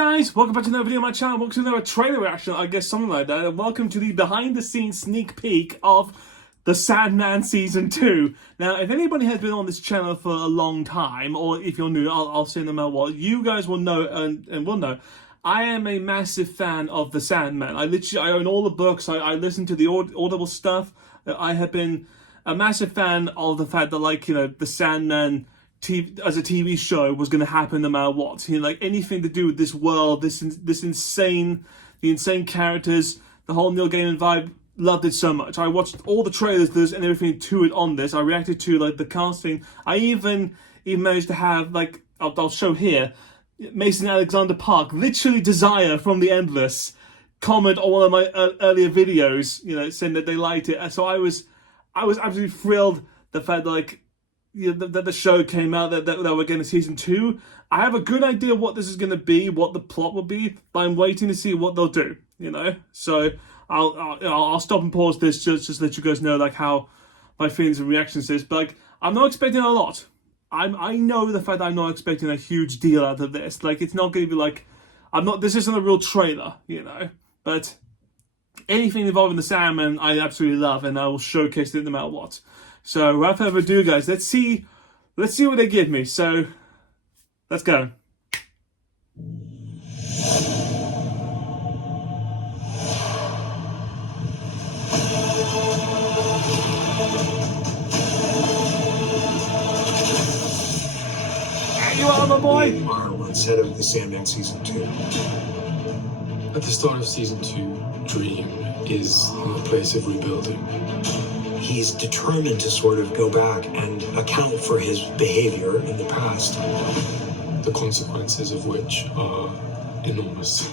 guys, welcome back to another video on my channel. Welcome to another trailer reaction, I guess something like that. And welcome to the behind the scenes sneak peek of the Sandman Season 2. Now, if anybody has been on this channel for a long time, or if you're new, I'll say no matter what, you guys will know and will know, I am a massive fan of the Sandman. I own all the books, I listen to the Audible stuff. I have been a massive fan of the fact that, like, you know, the Sandman as a TV show was going to happen no matter what. You know, like anything to do with this world, the insane characters, the whole Neil Gaiman vibe. Loved it so much. I watched all the trailers and everything to it on this. I reacted to like the casting. I even managed to have, like, I'll show here, Mason Alexander Park, literally Desire from The Endless, comment on one of my earlier videos, you know, saying that they liked it. So I was absolutely thrilled the fact that, like, you know, that the show came out, that we're getting a season 2. I have a good idea what this is going to be, what the plot will be, but I'm waiting to see what they'll do, you know? So I'll stop and pause this just to let you guys know, like, how my feelings and reactions is. But, like, I'm not expecting a lot. I know the fact that I'm not expecting a huge deal out of this. Like, it's not going to be like, this isn't a real trailer, you know? But anything involving the Sandman, I absolutely love, and I will showcase it no matter what. So without further ado, guys, let's see what they give me. So let's go. There you are, my boy. We are on set of the Sandman Season 2. At the start of Season 2, Dream is in the place of rebuilding. He's determined to sort of go back and account for his behavior in the past. The consequences of which are enormous.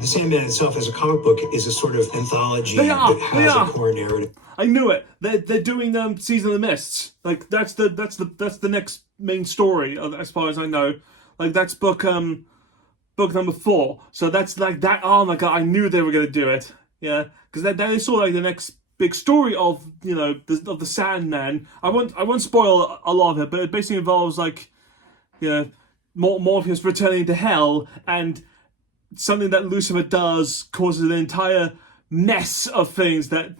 The Sandman itself as a comic book is a sort of anthology that has a core narrative. I knew it. They're doing Season of the Mists. Like, that's the next main story, as far as I know. Like, that's book number 4. So that's like that. Oh my god, I knew they were gonna do it. Yeah, because they saw like the next big story of, you know, of the Sandman. I won't spoil a lot of it, but it basically involves, like, you know, Morpheus returning to hell, and something that Lucifer does causes an entire mess of things that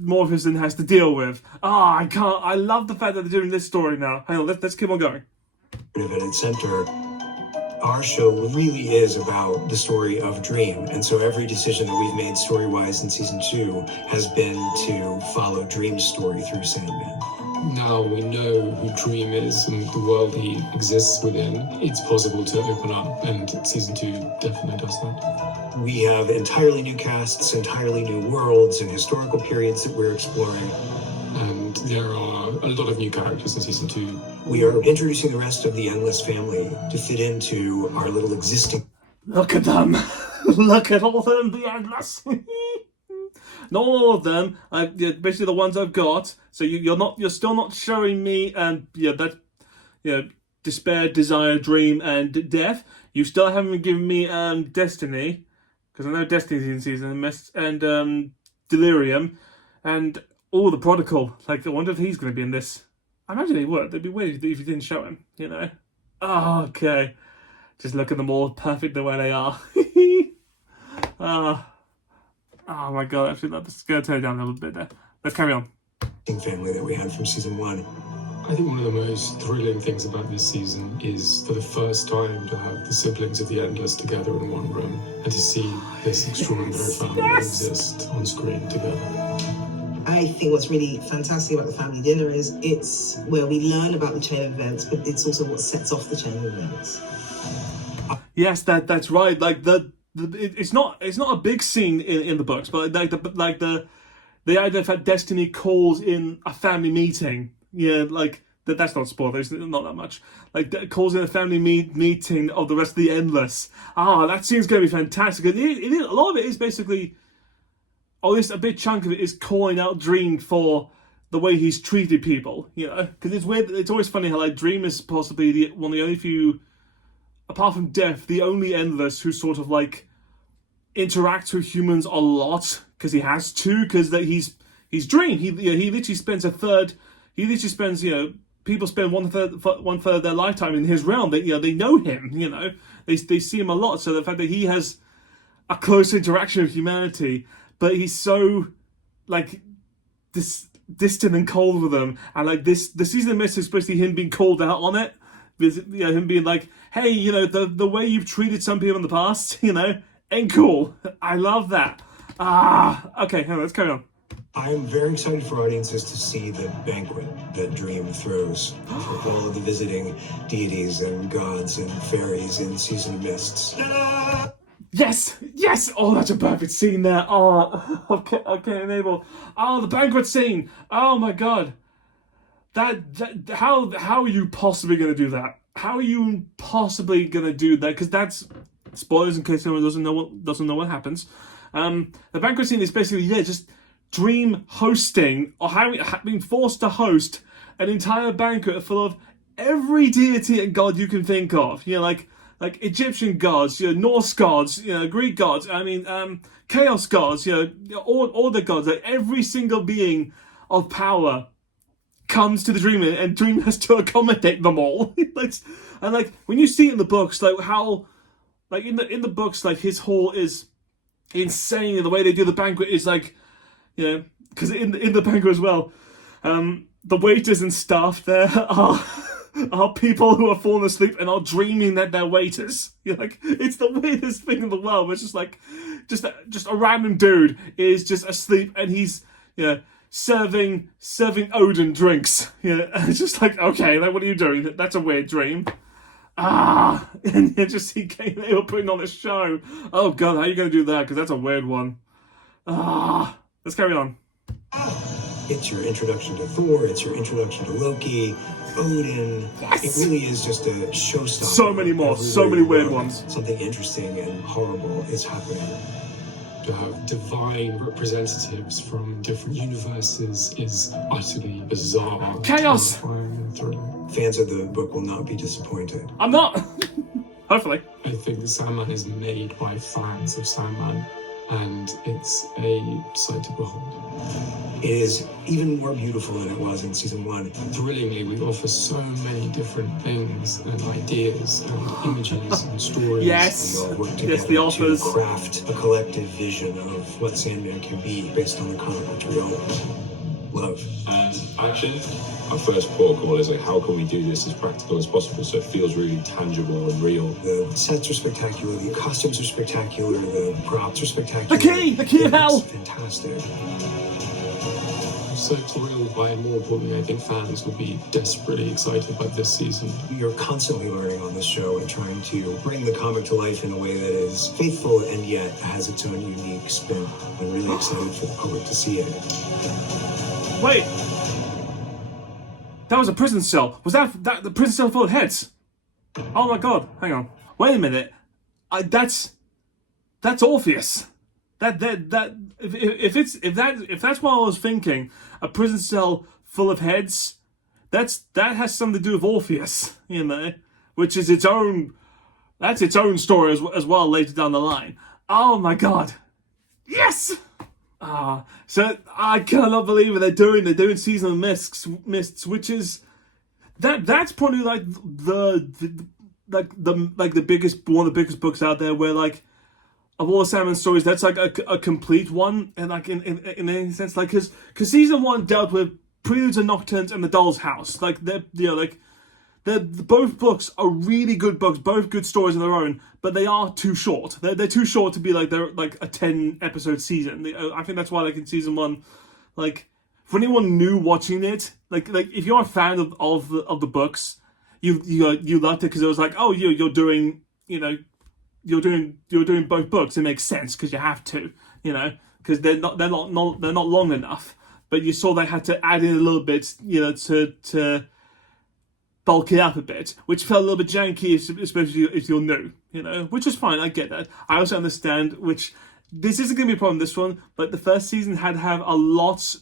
Morpheus then has to deal with. I love the fact that they're doing this story now. Hang on, let's keep on going. At its center, our show really is about the story of Dream, and so every decision that we've made story-wise in Season 2 has been to follow Dream's story through Sandman. Now we know who Dream is and the world he exists within, it's possible to open up, and Season 2 definitely does that. We have entirely new casts, entirely new worlds, and historical periods that we're exploring. And there are a lot of new characters in Season 2. We are introducing the rest of the Endless family to fit into our little existing... Look at them! Look at all of them, the Endless! Not all of them, basically the ones I've got. So you're still not showing me, Despair, Desire, Dream, and Death. You still haven't given me Destiny, because I know Destiny's in Season, and Delirium, and the Prodigal. Like, I wonder if he's going to be in this. I imagine he would. It'd be weird if you didn't show him, you know? Oh, okay. Just look at them all perfect the way they are. Oh my god, actually, let's go turn it down a little bit there. Let's carry on. Family that we had from Season 1. I think one of the most thrilling things about this season is, for the first time, to have the siblings of the Endless together in one room, and to see this extraordinary family exist on screen together. I think what's really fantastic about the family dinner is it's where we learn about the chain of events, but it's also what sets off the chain of events. Yes, that's right. Like it's not a big scene in the books, but the idea that Destiny calls in a family meeting. Yeah, like that's not spoilers, not that much. Like, that calls in a family meeting of the rest of the Endless. That scene's gonna be fantastic. A lot of it is basically, at least a big chunk of it is calling out Dream for the way he's treated people. You know, because it's weird. It's always funny how, like, Dream is possibly one of the only few, apart from Death, the only Endless who sort of, like, interacts with humans a lot, because he has to, because he's Dream. He literally spends people spend one third of their lifetime in his realm. They know him. You know, They see him a lot. So the fact that he has a close interaction with humanity, but he's so like distant and cold with them, and like the season of Mist is supposed to be him being called out on it. Him being like, hey, the way you've treated some people in the past, ain't cool. I love that. Okay, let's carry on. I'm very excited for audiences to see the banquet that Dream throws for all of the visiting deities and gods and fairies in Season of Mists. Yes! Oh, that's a perfect scene there. Oh, okay, enable. Oh, the banquet scene. Oh my god. How are you possibly going to do that? How are you possibly going to do that? Because that's spoilers in case anyone doesn't know what happens. The banquet scene is basically just Dream hosting or being forced to host an entire banquet full of every deity and god you can think of. Like Egyptian gods, Norse gods, Greek gods. Chaos gods. All the gods. Like every single being of power comes to the Dream, and Dream has to accommodate them all. And when you see it in the books, like how, like in the books, like his hall is insane. And the way they do the banquet is like, because in the banquet as well, the waiters and staff there are people who are falling asleep and are dreaming that they're waiters. It's the weirdest thing in the world. It's just like, just a random dude is just asleep and he's, serving Odin drinks. And it's just like, okay, like what are you doing? That's a weird dream. And they were putting on a show. Oh god, how are you going to do that? Because that's a weird one. Let's carry on. It's your introduction to Thor, it's your introduction to Loki, Odin. Yes! It really is just a showstopper. So many more, so many weird ones. Something interesting and horrible is happening. To have divine representatives from different universes is utterly bizarre. Chaos! Fans of the book will not be disappointed. I'm not! Hopefully. I think Sandman is made by fans of Sandman, and it's a sight to behold. It is even more beautiful than it was in Season 1. Thrillingly, we offer so many different things and ideas and images and stories. Yes, we all work together the authors to craft a collective vision of what Sandman can be based on the comic which we all love. And action. Our first protocol is like, how can we do this as practical as possible so it feels really tangible and real? The sets are spectacular, the costumes are spectacular, the props are spectacular. The key of hell! Fantastic. I'm so thrilled by, and more importantly, I think fans will be desperately excited by this season. You're constantly learning on this show and trying to bring the comic to life in a way that is faithful and yet has its own unique spin. I'm really excited for the public to see it. Wait! That was a prison cell. Was that the prison cell full of heads? Oh my god! Hang on. Wait a minute. That's Orpheus. If that's what I was thinking, a prison cell full of heads, that has something to do with Orpheus, which is its own story as well later down the line. Oh my god! Yes. So I cannot believe it. They're doing Season of Mists, which is that's probably like the biggest, one of the biggest books out there, where like of all the Sandman stories, that's like a complete one, and like in any sense, like because Season 1 dealt with Preludes and Nocturnes and The Doll's House, like both books are really good books, both good stories of their own, but they are too short. They're too short to be like they're like a 10-episode season. I think that's why like in Season 1, like for anyone new watching it, like if you're a fan of the books, you loved it because it was like, oh, you're doing both books. It makes sense because you have to, because they're not long enough. But you saw they had to add in a little bit, to bulk it up a bit, which felt a little bit janky, especially if you're new, which is fine. I get that. I also understand, which this isn't going to be a problem, this one, but the first season had to have a lot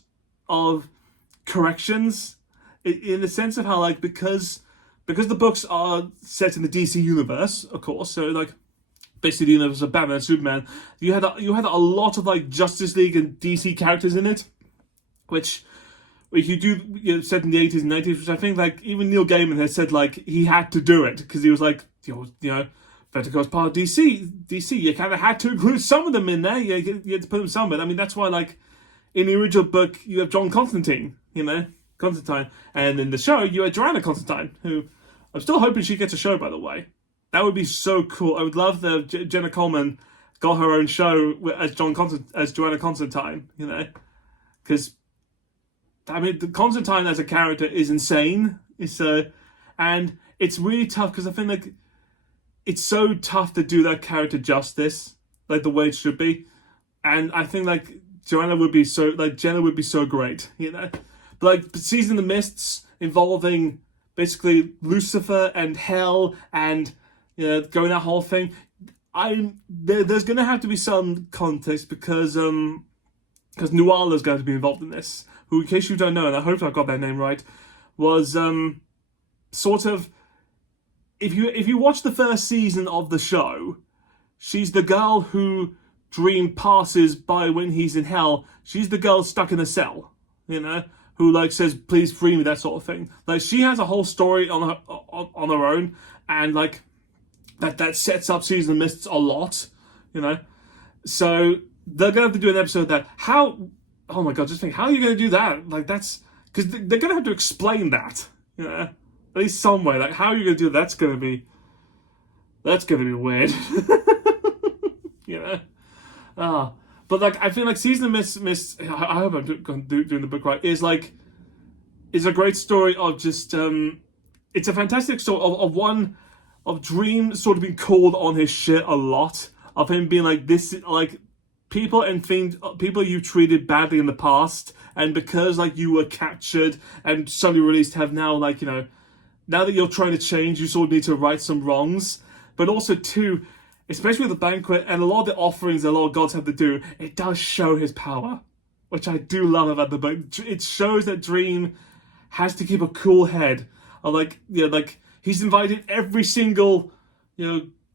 of corrections in the sense of how, like, because the books are set in the DC universe, of course, so, like, basically the universe of Batman and Superman, you had a lot of, like, Justice League and DC characters in it, which if you do set in the 80s and 90s, which I think like even Neil Gaiman has said like he had to do it because he was like, Vertigo's part of DC, you kind of had to include some of them in there. You had to put them somewhere. I mean, that's why, like, in the original book, you have John Constantine, Constantine. And in the show, you had Joanna Constantine, who I'm still hoping she gets a show, by the way. That would be so cool. I would love that Jenna Coleman got her own show as Joanna Constantine, Because, I mean, Constantine as a character is insane. And it's really tough because I think, like, it's so tough to do that character justice, like the way it should be. And I think, like, Jenna would be so great, But, like, Season of the Mists involving basically Lucifer and Hell and, going that whole thing. There's going to have to be some context because Nuala's going to be involved in this, who, in case you don't know, and I hope I've got that name right, was sort of, if you watch the first season of the show, she's the girl who Dream passes by when he's in hell. She's the girl stuck in a cell, who, like, says, please free me, that sort of thing. Like, she has a whole story on her own, and, like, that sets up Season of Mists a lot, So they're gonna have to do an episode of that. Oh my god, just think, how are you gonna do that? Like, that's because they're gonna have to explain that, at least some way. Like, how are you gonna do that? That's gonna be weird, But, like, I feel like Season of Mists. I hope I'm doing the book right. Is a great story of just it's a fantastic story of Dream sort of being called on his shit a lot, of him being like, this, like, people you treated badly in the past, and because, like, you were captured and suddenly released, have now, like, now that you're trying to change, you sort of need to right some wrongs. But also, too, especially with the banquet and a lot of the offerings that a lot of gods have to do, it does show his power, which I do love about the book. It shows that Dream has to keep a cool head. Of, like, he's invited every single,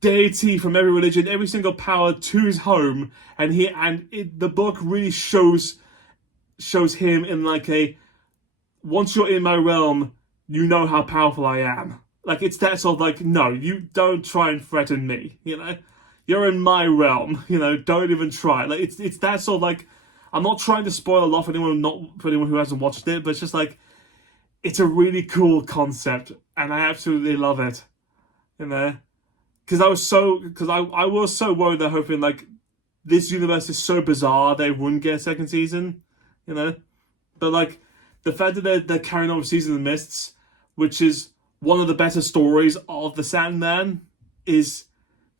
deity from every religion, every single power to his home, and the book really shows him in, like, once you're in my realm, you know how powerful I am. Like, it's that sort of, like, no, you don't try and threaten me, You're in my realm, don't even try. Like, it's that sort of, like, I'm not trying to spoil a lot for anyone who hasn't watched it, but it's just, like, it's a really cool concept, and I absolutely love it, Because I was so worried that, hoping, like, this universe is so bizarre they wouldn't get a second season, But, like, the fact that they're carrying on with Season of the Mists, which is one of the better stories of the Sandman, is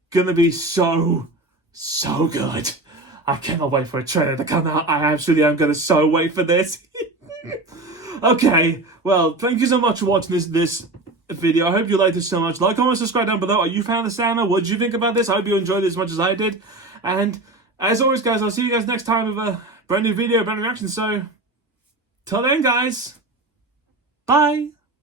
gonna be so good. I cannot wait for a trailer to come out. I absolutely am gonna so wait for this. Okay, well, thank you so much for watching this video. I hope you liked it so much. Like, comment, subscribe down below. Are you a fan of the Sandman? What did you think about this? I hope you enjoyed it as much as I did. And as always, guys, I'll see you guys next time with a brand new video, brand new reaction. So, till then, guys, bye.